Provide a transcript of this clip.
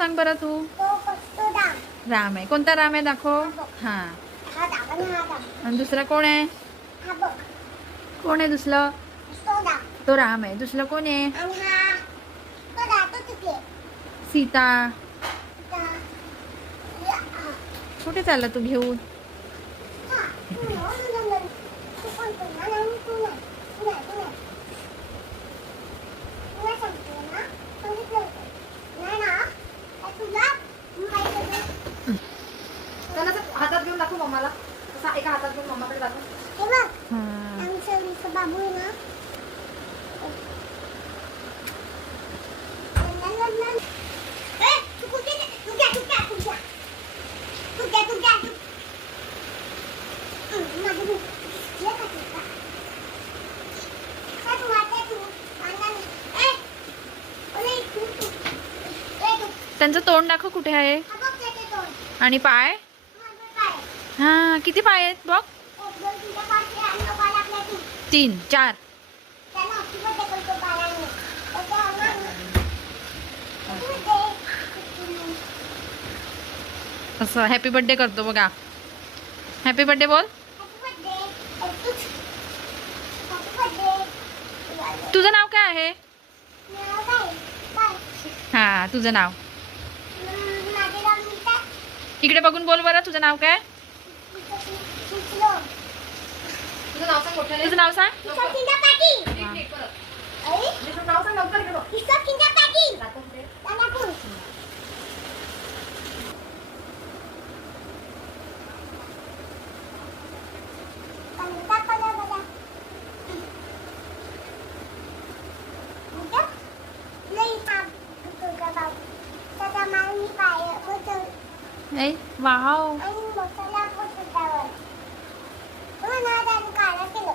सांग बरं तू. राम आहे. कोणता राम आहे दाखव. हा. आणि दुसरा कोण आहे. कोण आहे दुसरं. तो राम आहे. दुसरं कोण आहे. सीता. कुठे चालला तू घेऊन. हातात घेऊन दाखव मम्माला. असा एका हातात घेऊन मम्माकडे दाखव. बाबू आहे ना. त्यांचं तोंड दाखव कुठे आहे. आणि पाय. हा किती पाय आहेत बघ. 3 4. असं हॅपी बर्थडे करतो बघा. हॅपी बर्थडे बोल. तुझं नाव काय आहे. हा तुझं नाव इकडे बघून बोल बरं. तुझं नाव काय. तुझं नाव सांग. वाव. काढा केलं.